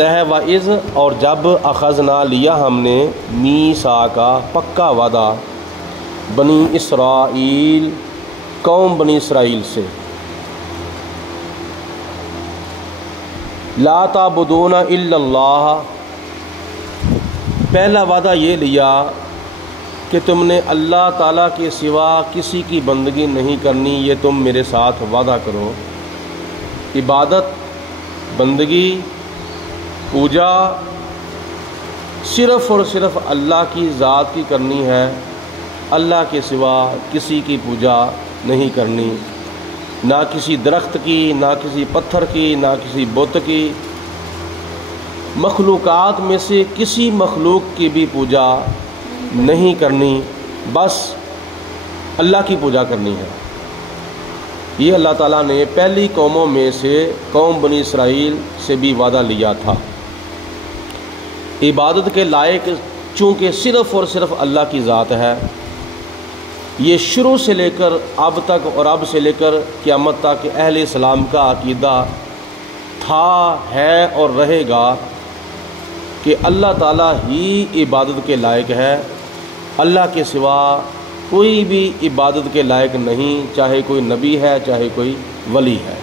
ہے وَإِذْ اور جب اخذنا لیا ہم نے میثاقا پکا وعدہ بنی اسرائیل قوم بنی اسرائیل سے لا تعبدون الا اللہ، پہلا وعدہ یہ لیا کہ تم نے اللہ تعالیٰ کے سوا کسی کی بندگی نہیں کرنی، یہ تم میرے ساتھ وعدہ کرو۔ عبادت، بندگی، پوجا صرف اور صرف اللہ کی ذات کی کرنی ہے، اللہ کے سوا کسی کی پوجا نہیں کرنی، نہ کسی درخت کی، نہ کسی پتھر کی، نہ کسی بت کی، مخلوقات میں سے کسی مخلوق کی بھی پوجا نہیں کرنی، بس اللہ کی پوجا کرنی ہے۔ یہ اللہ تعالیٰ نے پہلی قوموں میں سے قوم بنی اسرائیل سے بھی وعدہ لیا تھا۔ عبادت کے لائق چونکہ صرف اور صرف اللہ کی ذات ہے، یہ شروع سے لے کر اب تک اور اب سے لے کر قیامت تک اہل اسلام کا عقیدہ تھا، ہے اور رہے گا کہ اللہ تعالیٰ ہی عبادت کے لائق ہے، اللہ کے سوا کوئی بھی عبادت کے لائق نہیں، چاہے کوئی نبی ہے چاہے کوئی ولی ہے۔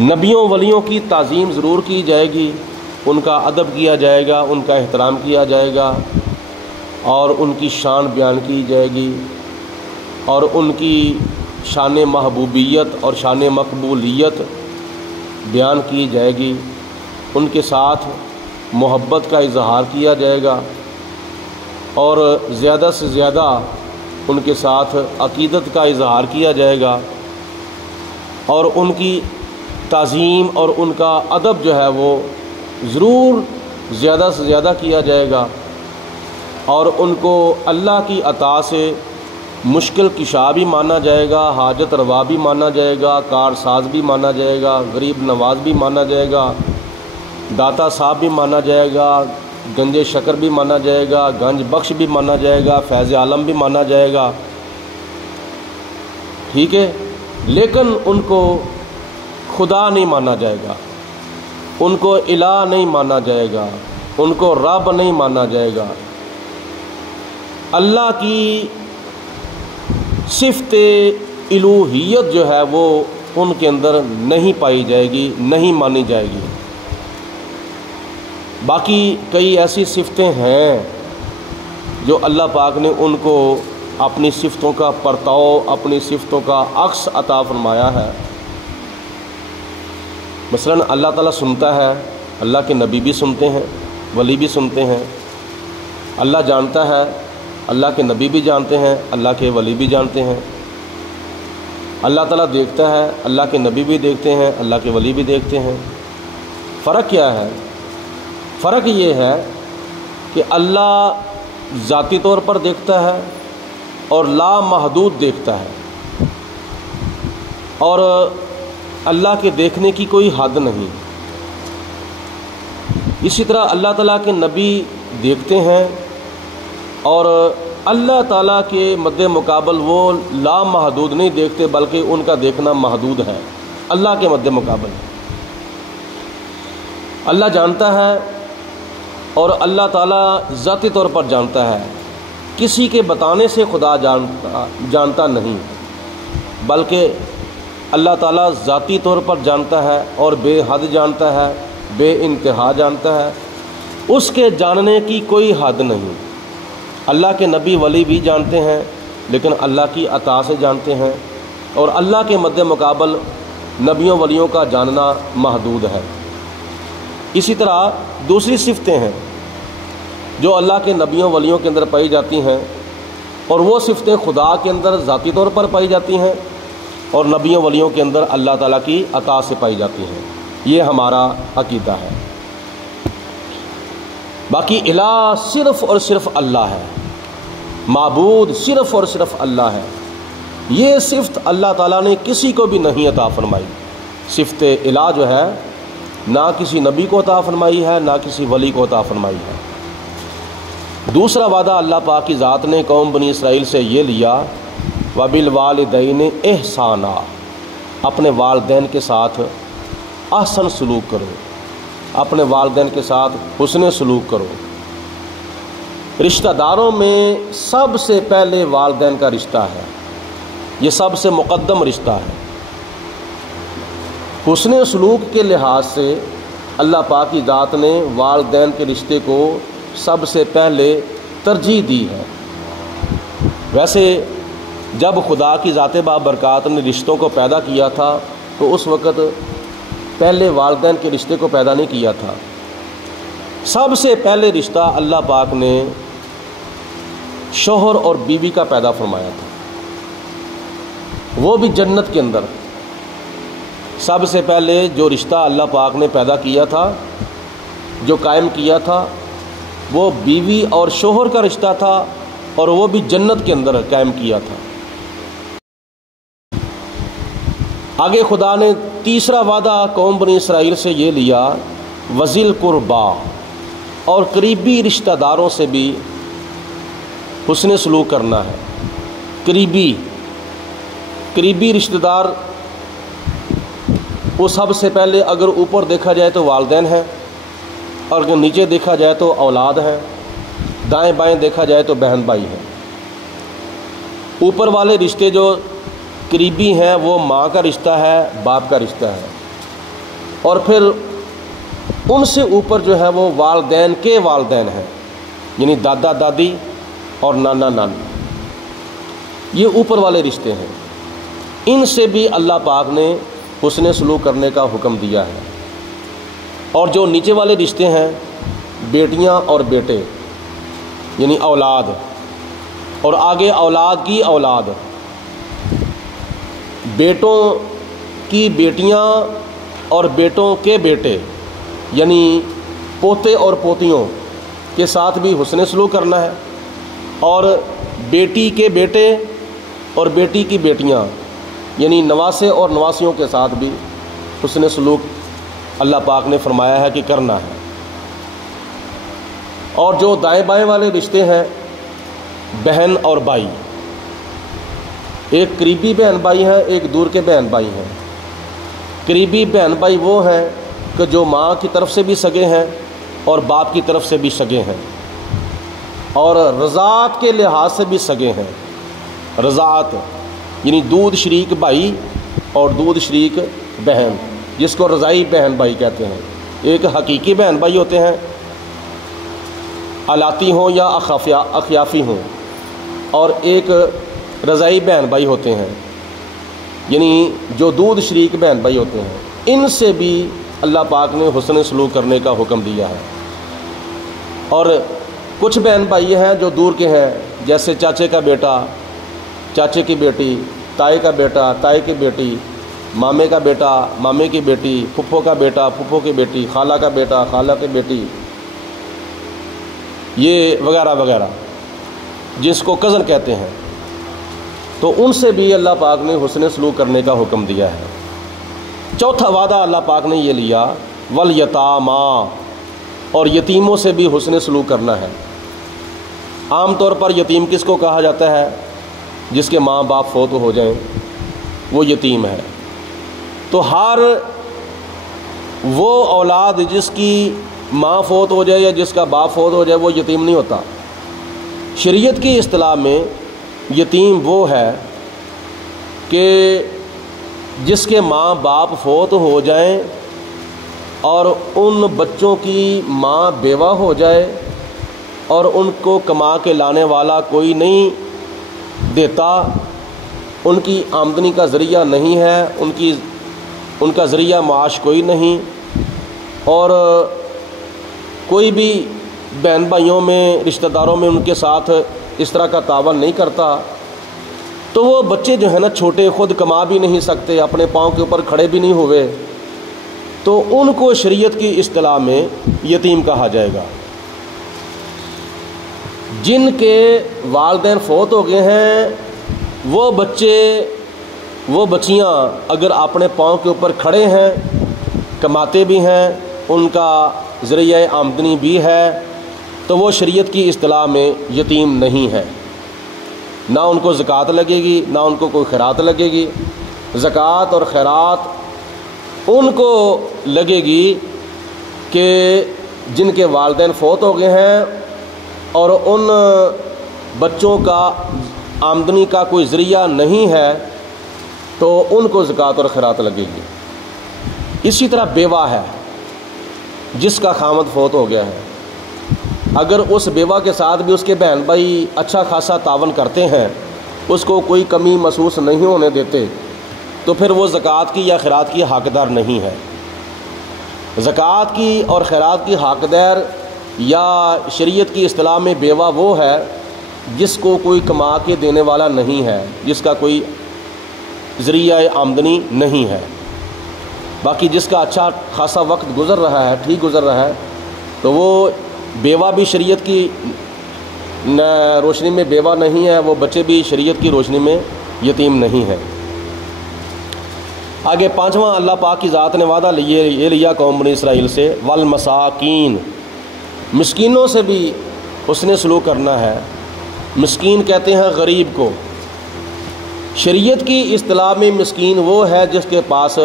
نبیوں ولیوں کی تعظیم ضرور کی جائے گی، ان کا ادب کیا جائے گا، ان کا احترام کیا جائے گا، اور ان کی شان بیان کی جائے گی، اور ان کی شان محبوبیت اور شان مقبولیت بیان کی جائے گی، ان کے ساتھ محبت کا اظہار کیا جائے گا، اور زیادہ سے زیادہ ان کے ساتھ عقیدت کا اظہار کیا جائے گا، اور ان کی تعظیم اور ان کا ادب جو ہے وہ ضرور زیادہ سے زیادہ کیا جائے گا، اور ان کو اللہ کی عطا سے مشکل کشا بھی مانا جائے گا، حاجت روا بھی مانا جائے گا، کار ساز بھی مانا جائے گا، غریب نواز بھی مانا جائے گا، داتا صاحب بھی مانا جائے گا، گنج شکر بھی مانا جائے گا، گنج بخش بھی مانا جائے گا، فیض عالم بھی مانا جائے گا، ٹھیک ہے، لیکن ان کو خدا نہیں مانا جائے گا، ان کو الہ نہیں مانا جائے گا، ان کو رب نہیں مانا جائے گا۔ اللہ کی صفت الوہیت جو ہے وہ ان کے اندر نہیں پائی جائے گی، نہیں مانی جائے گی۔ باقی کئی ایسی صفتیں ہیں جو اللہ پاک نے ان کو اپنی صفتوں کا پرتاؤ، اپنی صفتوں کا عکس عطا فرمایا ہے۔ مثلاً اللہ تعالیٰ سنتا ہے، اللہ کے نبی بھی سنتے ہیں، ولی بھی سنتے ہیں۔ اللہ جانتا ہے، اللہ کے نبی بھی جانتے ہیں، اللہ کے ولی بھی جانتے ہیں۔ اللہ تعالیٰ دیکھتا ہے، اللہ کے نبی بھی دیکھتے ہیں، اللہ کے ولی بھی دیکھتے ہیں۔ فرق کیا ہے؟ فرق یہ ہے کہ اللہ ذاتی طور پر دیکھتا ہے اور لامحدود دیکھتا ہے، اور اللہ کے دیکھنے کی کوئی حد نہیں۔ اسی طرح اللہ تعالیٰ کے نبی دیکھتے ہیں، اور اللہ تعالیٰ کے مد مقابل وہ لامحدود نہیں دیکھتے، بلکہ ان کا دیکھنا محدود ہے اللہ کے مد مقابل۔ اللہ جانتا ہے، اور اللہ تعالیٰ ذاتی طور پر جانتا ہے، کسی کے بتانے سے خدا جانتا نہیں، بلکہ اللہ تعالیٰ ذاتی طور پر جانتا ہے اور بے حد جانتا ہے، بے انتہا جانتا ہے، اس کے جاننے کی کوئی حد نہیں۔ اللہ کے نبی ولی بھی جانتے ہیں، لیکن اللہ کی عطا سے جانتے ہیں، اور اللہ کے مد مقابل نبیوں ولیوں کا جاننا محدود ہے۔ اسی طرح دوسری صفتیں ہیں جو اللہ کے نبیوں ولیوں کے اندر پائی جاتی ہیں، اور وہ صفتیں خدا کے اندر ذاتی طور پر پائی جاتی ہیں، اور نبیوں ولیوں کے اندر اللہ تعالیٰ کی عطا سے پائی جاتی ہیں۔ یہ ہمارا عقیدہ ہے۔ باقی الہ صرف اور صرف اللہ ہے، معبود صرف اور صرف اللہ ہے۔ یہ صفت اللہ تعالیٰ نے کسی کو بھی نہیں عطا فرمائی۔ صفت الہ جو ہے نہ کسی نبی کو عطا فرمائی ہے، نہ کسی ولی کو عطا فرمائی ہے۔ دوسرا وعدہ اللہ پاک کی ذات نے قوم بنی اسرائیل سے یہ لیا، وَبِالْوَالِدَيْنِ إِحْسَانًا، اپنے والدین کے ساتھ احسن سلوک کرو، اپنے والدین کے ساتھ حسن سلوک کرو۔ رشتہ داروں میں سب سے پہلے والدین کا رشتہ ہے، یہ سب سے مقدم رشتہ ہے۔ حسن سلوک کے لحاظ سے اللہ پاک کی ذات نے والدین کے رشتے کو سب سے پہلے ترجیح دی ہے۔ ویسے جب خدا کی ذات بابرکات نے رشتوں کو پیدا کیا تھا تو اس وقت پہلے والدین کے رشتے کو پیدا نہیں کیا تھا۔ سب سے پہلے رشتہ اللہ پاک نے شوہر اور بیوی کا پیدا فرمایا تھا، وہ بھی جنت کے اندر۔ سب سے پہلے جو رشتہ اللہ پاک نے پیدا کیا تھا، جو قائم کیا تھا، وہ بیوی اور شوہر کا رشتہ تھا، اور وہ بھی جنت کے اندر قائم کیا تھا۔ آگے خدا نے تیسرا وعدہ قوم بنی اسرائیل سے یہ لیا، وذیل قربا، اور قریبی رشتہ داروں سے بھی حسن سلوک کرنا ہے۔ قریبی رشتہ دار وہ سب سے پہلے اگر اوپر دیکھا جائے تو والدین ہیں، اور اگر نیچے دیکھا جائے تو اولاد ہیں، دائیں بائیں دیکھا جائے تو بہن بھائی ہیں۔ اوپر والے رشتے جو قریبی ہیں وہ ماں کا رشتہ ہے، باپ کا رشتہ ہے، اور پھر ان سے اوپر جو ہے وہ والدین کے والدین ہیں، یعنی دادا دادی اور نانا نانی، یہ اوپر والے رشتے ہیں۔ ان سے بھی اللہ پاک نے حسن سلوک کرنے کا حکم دیا ہے۔ اور جو نیچے والے رشتے ہیں، بیٹیاں اور بیٹے یعنی اولاد، اور آگے اولاد کی اولاد، بیٹوں کی بیٹیاں اور بیٹوں کے بیٹے یعنی پوتے اور پوتیوں کے ساتھ بھی حسن سلوک کرنا ہے، اور بیٹی کے بیٹے اور بیٹی کی بیٹیاں یعنی نواسے اور نواسیوں کے ساتھ بھی حسن سلوک اللہ پاک نے فرمایا ہے کہ کرنا ہے۔ اور جو دائیں بائیں والے رشتے ہیں، بہن اور بھائی، ایک قریبی بہن بھائی ہیں، ایک دور کے بہن بھائی ہیں۔ قریبی بہن بھائی وہ ہیں کہ جو ماں کی طرف سے بھی سگے ہیں اور باپ کی طرف سے بھی سگے ہیں، اور رضاعت کے لحاظ سے بھی سگے ہیں۔ رضاعت یعنی دودھ شریک بھائی اور دودھ شریک بہن، جس کو رضائی بہن بھائی کہتے ہیں۔ ایک حقیقی بہن بھائی ہوتے ہیں، الاتی ہوں یا اخیافی ہوں، اور ایک رضائی بہن بھائی ہوتے ہیں، یعنی جو دودھ شریک بہن بھائی ہوتے ہیں۔ ان سے بھی اللہ پاک نے حسن سلوک کرنے کا حکم دیا ہے۔ اور کچھ بہن بھائی ہیں جو دور کے ہیں، جیسے چاچے کا بیٹا، چاچے کی بیٹی، تائی کا بیٹا، تائی کی بیٹی، مامے کا بیٹا، مامے کی بیٹی، پھپھو کا بیٹا، پھپھو کی بیٹی، خالہ کا بیٹا، خالہ کی بیٹی، یہ وغیرہ وغیرہ، جس کو کزن کہتے ہیں۔ تو ان سے بھی اللہ پاک نے حسن سلوک کرنے کا حکم دیا ہے۔ چوتھا وعدہ اللہ پاک نے یہ لیا، والیتاما، اور یتیموں سے بھی حسن سلوک کرنا ہے۔ عام طور پر یتیم کس کو کہا جاتا ہے؟ جس کے ماں باپ فوت ہو جائیں وہ یتیم ہے۔ تو ہر وہ اولاد جس کی ماں فوت ہو جائے یا جس کا باپ فوت ہو جائے وہ یتیم نہیں ہوتا۔ شریعت کی اصطلاح میں یتیم وہ ہے کہ جس کے ماں باپ فوت ہو جائیں اور ان بچوں کی ماں بیوہ ہو جائے اور ان کو کما کے لانے والا کوئی نہیں دیتا، ان کی آمدنی کا ذریعہ نہیں ہے، ان کا ذریعہ معاش کوئی نہیں، اور کوئی بھی بہن بھائیوں میں رشتہ داروں میں ان کے ساتھ اس طرح کا تعاون نہیں کرتا، تو وہ بچے جو ہیں نا چھوٹے، خود کما بھی نہیں سکتے، اپنے پاؤں کے اوپر کھڑے بھی نہیں ہوئے، تو ان کو شریعت کی اصطلاح میں یتیم کہا جائے گا۔ جن کے والدین فوت ہو گئے ہیں وہ بچے، وہ بچیاں اگر اپنے پاؤں کے اوپر کھڑے ہیں، کماتے بھی ہیں، ان کا ذریعہ آمدنی بھی ہے، تو وہ شریعت کی اصطلاح میں یتیم نہیں ہے۔ نہ ان کو زکوٰۃ لگے گی، نہ ان کو کوئی خیرات لگے گی۔ زکوٰۃ اور خیرات ان کو لگے گی کہ جن کے والدین فوت ہو گئے ہیں اور ان بچوں کا آمدنی کا کوئی ذریعہ نہیں ہے تو ان کو زکوٰۃ اور خیرات لگے گی۔ اسی طرح بیوہ ہے جس کا خامد فوت ہو گیا ہے، اگر اس بیوہ کے ساتھ بھی اس کے بہن بھائی اچھا خاصا تعاون کرتے ہیں، اس کو کوئی کمی محسوس نہیں ہونے دیتے، تو پھر وہ زکوٰۃ کی یا خیرات کی حقدار نہیں ہے۔ زکوٰۃ کی اور خیرات کی حقدار یا شریعت کی اصطلاح میں بیوہ وہ ہے جس کو کوئی کما کے دینے والا نہیں ہے، جس کا کوئی ذریعہ آمدنی نہیں ہے۔ باقی جس کا اچھا خاصا وقت گزر رہا ہے، ٹھیک گزر رہا ہے، تو وہ بیوہ بھی شریعت کی روشنی میں بیوہ نہیں ہے، وہ بچے بھی شریعت کی روشنی میں یتیم نہیں ہے۔ آگے پانچواں، اللہ پاک کی ذات نے وعدہ یہ لیا قوم بنی اسرائیل سے، والمساکین، مسکینوں سے بھی اس نے سلوک کرنا ہے۔ مسکین کہتے ہیں غریب کو۔ شریعت کی اصطلاح میں مسکین وہ ہے جس کے پاس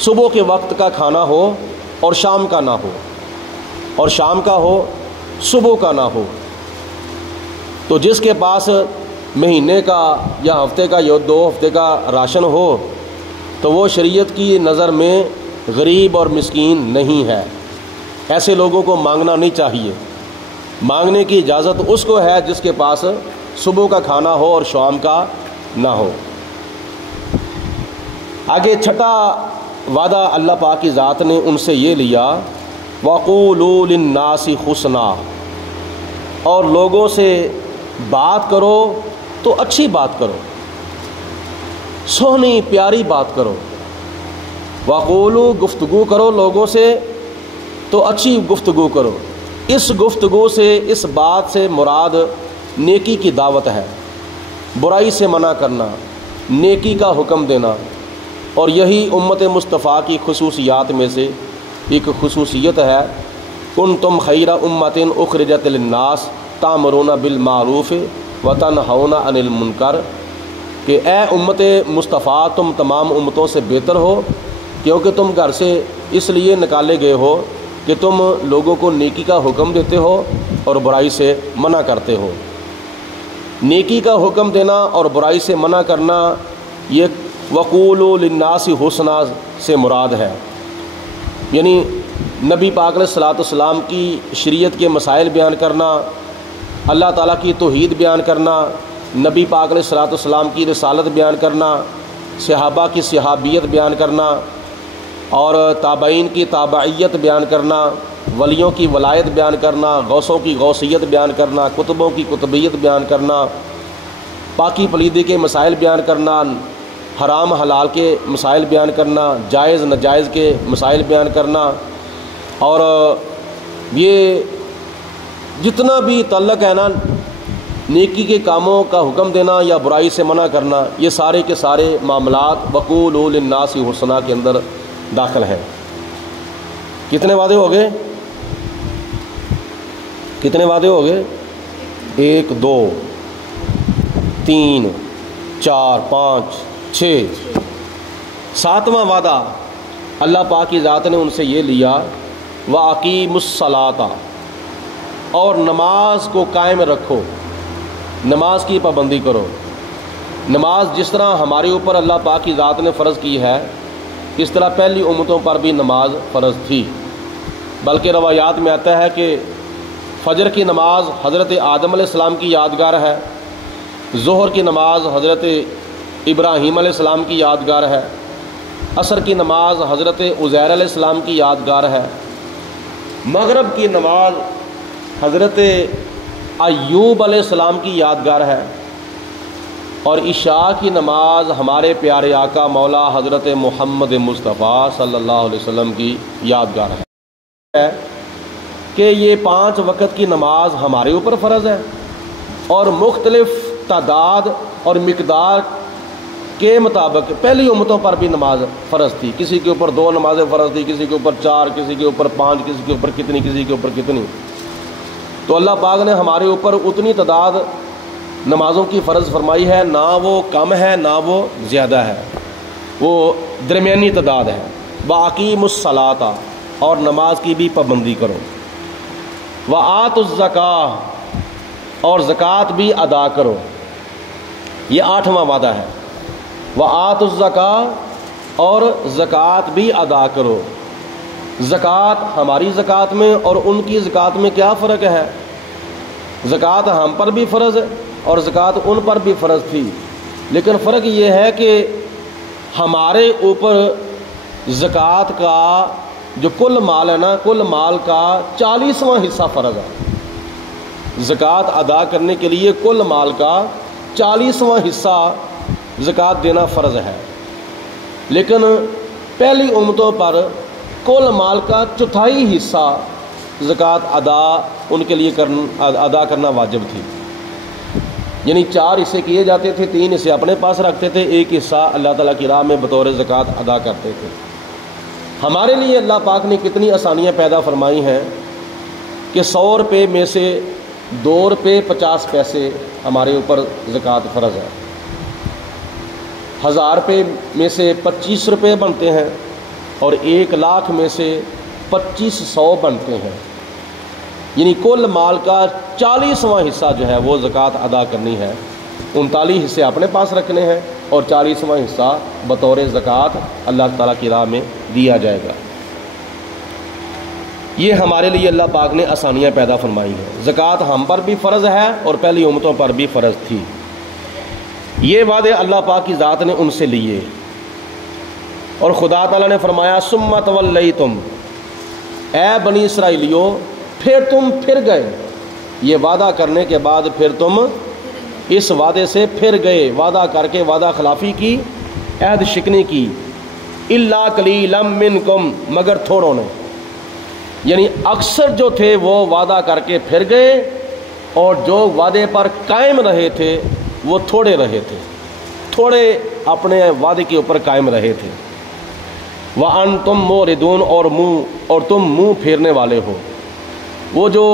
صبح کے وقت کا کھانا ہو اور شام کا نہ ہو، اور شام کا ہو صبح کا نہ ہو۔ تو جس کے پاس مہینے کا یا ہفتے کا یا 2 ہفتے کا راشن ہو تو وہ شریعت کی نظر میں غریب اور مسکین نہیں ہے۔ ایسے لوگوں کو مانگنا نہیں چاہیے۔ مانگنے کی اجازت اس کو ہے جس کے پاس صبح کا کھانا ہو اور شام کا نہ ہو۔ آگے چھٹا وعدہ اللہ پاک کی ذات نے ان سے یہ لیا، وَقُولُوا لِلنَّاسِ حُسْنًا، اور لوگوں سے بات کرو تو اچھی بات کرو، سونی پیاری بات کرو۔ وَقُولُوا، گفتگو کرو لوگوں سے تو اچھی گفتگو کرو۔ اس گفتگو سے، اس بات سے مراد نیکی کی دعوت ہے، برائی سے منع کرنا، نیکی کا حکم دینا، اور یہی امت مصطفیٰ کی خصوصیات میں سے ایک خصوصیت ہے۔ کنتم خیر امۃ اخرجت للناس تأمرون بالمعروف وتنہون عن المنکر، کہ اے امت مصطفیٰ تم تمام امتوں سے بہتر ہو، کیونکہ تم گھر سے اس لیے نکالے گئے ہو کہ تم لوگوں کو نیکی کا حکم دیتے ہو اور برائی سے منع کرتے ہو۔ نیکی کا حکم دینا اور برائی سے منع کرنا، یہ وَقُولُوا لِلنَّاسِ حُسْنًا سے مراد ہے، یعنی نبی پاک علیہ الصلوۃ والسلام کی شریعت کے مسائل بیان کرنا، اللہ تعالیٰ کی توحید بیان کرنا، نبی پاک علیہ الصلوۃ والسلام کی رسالت بیان کرنا، صحابہ کی صحابیت بیان کرنا، اور تابعین کی تابعیت بیان کرنا، ولیوں کی ولایت بیان کرنا، غوثوں کی غوثیت بیان کرنا، کتبوں کی کتبیت بیان کرنا، پاکی پلیدی کے مسائل بیان کرنا، حرام حلال کے مسائل بیان کرنا، جائز ناجائز کے مسائل بیان کرنا، اور یہ جتنا بھی تعلق ہے نا نیکی کے کاموں کا حکم دینا یا برائی سے منع کرنا، یہ سارے کے سارے معاملات وَقُولُوا لِلنَّاسِ حُسْنًا کے اندر داخل ہیں۔ کتنے وعدے ہو گئے؟ کتنے وعدے ہو گئے؟ 1 2 3 4 5 6۔ 7واں وعدہ اللہ پاک کی ذات نے ان سے یہ لیا، وَأَقِیمُوا الصَّلَاةَ، اور نماز کو قائم رکھو، نماز کی پابندی کرو۔ نماز جس طرح ہمارے اوپر اللہ پاک کی ذات نے فرض کی ہے، اس طرح پہلی امتوں پر بھی نماز فرض تھی، بلکہ روایات میں آتا ہے کہ فجر کی نماز حضرت آدم علیہ السلام کی یادگار ہے، ظہر کی نماز حضرت ابراہیم علیہ السلام کی یادگار ہے، عصر کی نماز حضرت عزیر علیہ السلام کی یادگار ہے، مغرب کی نماز حضرت ایوب علیہ السلام کی یادگار ہے، اور عشاء کی نماز ہمارے پیارے آقا مولا حضرت محمد مصطفیٰ صلی اللہ علیہ وسلم کی یادگار ہے کہ یہ 5 وقت کی نماز ہمارے اوپر فرض ہے، اور مختلف تعداد اور مقدار کے مطابق پہلی امتوں پر بھی نماز فرض تھی۔ کسی کے اوپر 2 نمازیں فرض تھی، کسی کے اوپر 4، کسی کے اوپر 5، کسی کے اوپر کتنی، کسی کے اوپر کتنی۔ تو اللہ پاک نے ہمارے اوپر اتنی تعداد نمازوں کی فرض فرمائی ہے، نہ وہ کم ہے نہ وہ زیادہ ہے، وہ درمیانی تعداد ہے، وَأَقِیمُوا الصَّلَاةَ اور نماز کی بھی پابندی کرو، وَآتُوا الزَّکَاۃَ اور زکوٰۃ بھی ادا کرو۔ یہ 8واں وعدہ ہے، وَآتُوا الزَّکَاۃَ اور زکوٰۃ بھی ادا کرو۔ زکوٰۃ ہماری زکوٰۃ میں اور ان کی زکوٰۃ میں کیا فرق ہے؟ زکوٰۃ ہم پر بھی فرض ہے اور زکوٰۃ ان پر بھی فرض تھی، لیکن فرق یہ ہے کہ ہمارے اوپر زکوٰۃ کا جو کل مال ہے نا، کل مال کا 40واں حصہ فرض ہے۔ زکوٰۃ ادا کرنے کے لیے کل مال کا 40واں حصہ زکوٰۃ دینا فرض ہے، لیکن پہلی امتوں پر کل مال کا 1/4 حصہ زکوٰۃ ان کے لیے ادا کرنا واجب تھی۔ یعنی 4 حصے کیے جاتے تھے، 3 حصے اپنے پاس رکھتے تھے، 1 حصہ اللہ تعالیٰ کی راہ میں بطور زکوٰۃ ادا کرتے تھے۔ ہمارے لیے اللہ پاک نے کتنی آسانیاں پیدا فرمائی ہیں کہ 100 روپے میں سے 2 روپے 50 پیسے ہمارے اوپر زکوٰۃ فرض ہے، 1000 روپے میں سے 25 روپے بنتے ہیں اور 1 لاکھ میں سے 2500 بنتے ہیں۔ یعنی کل مال کا 40واں حصہ جو ہے وہ زکوٰۃ ادا کرنی ہے، 39 حصے اپنے پاس رکھنے ہیں اور 40واں حصہ بطور زکوٰۃ اللہ تعالیٰ کی راہ میں دیا جائے گا۔ یہ ہمارے لیے اللہ پاک نے آسانیاں پیدا فرمائی ہیں۔ زکوٰۃ ہم پر بھی فرض ہے اور پہلی امتوں پر بھی فرض تھی۔ یہ وعدے اللہ پاک کی ذات نے ان سے لیے، اور خدا تعالیٰ نے فرمایا ثم تولیتم، اے بنی اسرائیلیو پھر تم پھر گئے، یہ وعدہ کرنے کے بعد پھر تم اس وعدے سے پھر گئے، وعدہ کر کے وعدہ خلافی کی، عہد شکنی کی، الا قلیلا منکم مگر تھوڑوں نے، یعنی اکثر جو تھے وہ وعدہ کر کے پھر گئے اور جو وعدے پر قائم رہے تھے وہ تھوڑے رہے تھے، تھوڑے اپنے وعدے کے اوپر قائم رہے تھے۔ وَأَنْتُمْ مُوْرِدُونَ اور تم منہ پھیرنے والے ہو۔ وہ جو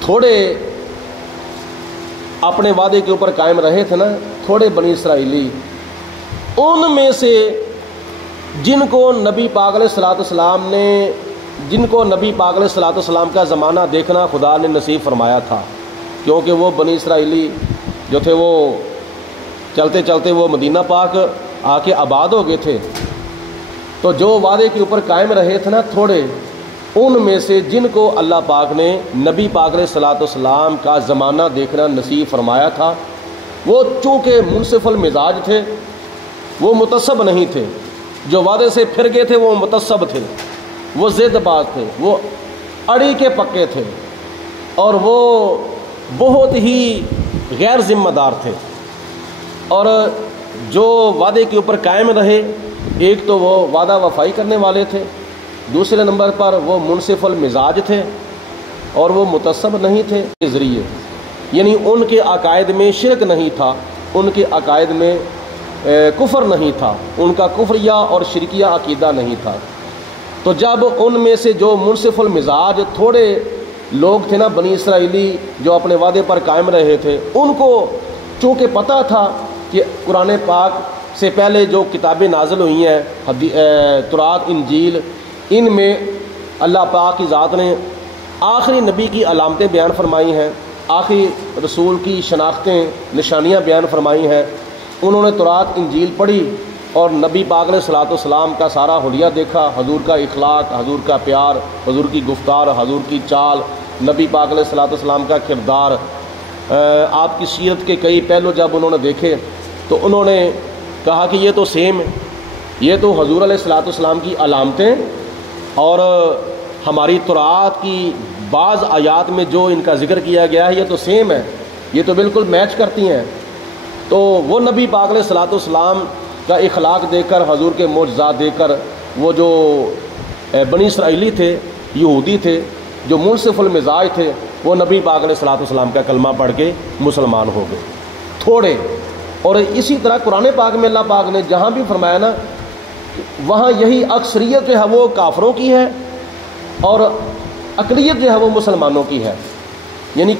تھوڑے اپنے وعدے کے اوپر قائم رہے تھے نا، تھوڑے بنی اسرائیلی، ان میں سے جن کو نبی پاک علیہ السلام نے کا زمانہ دیکھنا خدا نے نصیب فرمایا تھا، کیونکہ وہ بنی اسرائیلی جو تھے وہ چلتے چلتے وہ مدینہ پاک آ کے آباد ہو گئے تھے، تو جو وعدے کے اوپر قائم رہے تھے نا تھوڑے، ان میں سے جن کو اللہ پاک نے نبی پاک علیہ السلام کا زمانہ دیکھنا نصیب فرمایا تھا، وہ چونکہ منصف المزاج تھے، وہ متعصب نہیں تھے، جو وعدے سے پھر گئے تھے وہ متعصب تھے، وہ ضد باز تھے، وہ اڑی کے پکے تھے، اور وہ بہت ہی غیر ذمہ دار تھے۔ اور جو وعدے کے اوپر قائم رہے، ایک تو وہ وعدہ وفائی کرنے والے تھے، دوسرے نمبر پر وہ منصف المزاج تھے، اور وہ متعصب نہیں تھے کے ذریعے، یعنی ان کے عقائد میں شرک نہیں تھا، ان کے عقائد میں کفر نہیں تھا، ان کا کفریہ اور شرکیہ عقیدہ نہیں تھا۔ تو جب ان میں سے جو منصف المزاج تھوڑے لوگ تھے نا بنی اسرائیلی جو اپنے وعدے پر قائم رہے تھے، ان کو چونکہ پتہ تھا کہ قرآن پاک سے پہلے جو کتابیں نازل ہوئی ہیں، تورات، انجیل، ان میں اللہ پاک کی ذات نے آخری نبی کی علامتیں بیان فرمائی ہیں، آخری رسول کی شناختیں، نشانیاں بیان فرمائی ہیں۔ انہوں نے تورات، انجیل پڑھی اور نبی پاک علیہ السلام کا سارا حلیہ دیکھا، حضور کا اخلاق، حضور کا پیار، حضور کی گفتار، حضور کی چال، نبی پاک علیہ السلام کا کردار، آپ کی سیرت کے کئی پہلو جب انہوں نے دیکھے تو انہوں نے کہا کہ یہ تو سیم ہے، یہ تو حضور علیہ السلام کی علامتیں اور ہماری تورات کی بعض آیات میں جو ان کا ذکر کیا گیا ہے یہ تو سیم ہے، یہ تو بالکل میچ کرتی ہیں۔ تو وہ نبی پاک علیہ السلام کا اخلاق دیکھ کر، حضور کے معجزات دیکھ کر، وہ جو بنی اسرائیلی تھے، یہودی تھے، جو منصف المزاج تھے، وہ نبی پاک علیہ السلام کا کلمہ پڑھ کے مسلمان ہو گئے تھوڑے۔ اور اسی طرح قرآن پاک میں اللہ پاک نے جہاں بھی فرمایا نا، وہاں یہی اکثریت جو ہے وہ کافروں کی ہے اور اقلیت جو ہے وہ مسلمانوں کی ہے، یعنی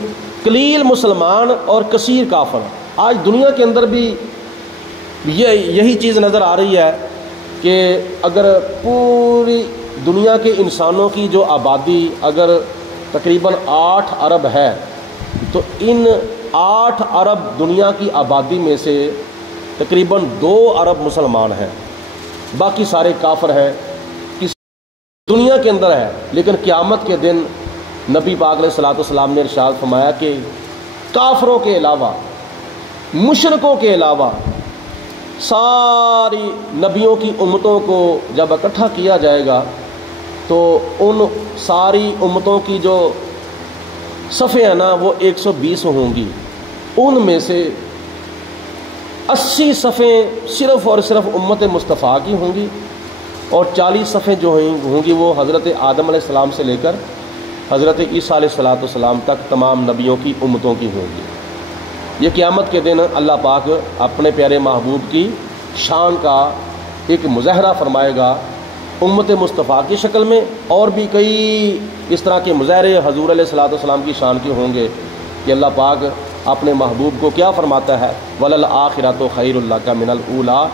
قلیل مسلمان اور کثیر کافر۔ آج دنیا کے اندر بھی یہی چیز نظر آ رہی ہے کہ اگر پوری دنیا کے انسانوں کی جو آبادی اگر تقریباً 8 ارب ہے تو ان 8 ارب دنیا کی آبادی میں سے تقریباً 2 ارب مسلمان ہیں، باقی سارے کافر ہیں، دنیا کے اندر ہے۔ لیکن قیامت کے دن نبی پاک علیہ الصلوۃ والسلام نے ارشاد فرمایا کہ کافروں کے علاوہ، مشرکوں کے علاوہ ساری نبیوں کی امتوں کو جب اکٹھا کیا جائے گا تو ان ساری امتوں کی جو صفیں ہیں نا وہ 120 ہوں گی، ان میں سے 80 صفیں صرف اور صرف امت مصطفیٰ کی ہوں گی، اور 40 صفیں جو ہوں گی وہ حضرت آدم علیہ السلام سے لے کر حضرت عیسیٰ علیہ السلام تک تمام نبیوں کی امتوں کی ہوں گی۔ یہ قیامت کے دن اللہ پاک اپنے پیارے محبوب کی شان کا ایک مظاہرہ فرمائے گا امت مصطفیٰ کی شکل میں، اور بھی کئی اس طرح کے مظاہرے حضور علیہ السلام کی شان کے ہوں گے کہ اللہ پاک اپنے محبوب کو کیا فرماتا ہے، وَلَلْآخِرَةُ خَيْرٌ لَكَ مِنَ الْأُولَىٰ،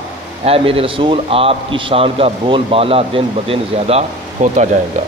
اے میرے رسول آپ کی شان کا بول بالا دن بدن زیادہ ہوتا جائے گا۔